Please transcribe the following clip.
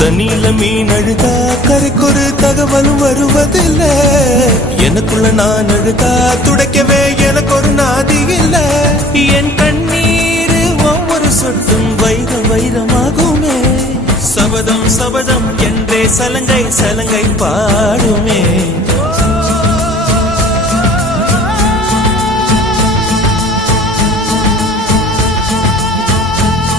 தண்ணியில மீன் அழுதா கரைக்கொரு தகவலும் வருவதில்ல. எனக்குள்ள நான் அழுதா துடைக்கவே எனக்கு ஒரு நாதி இல்ல. என் கண்ணீர் ஒவ்வொரு சொட்டும் வைரம் வைரமாகுமே. சபதம் சபதம் என்றே சலங்கை சலங்கை பாடுமே.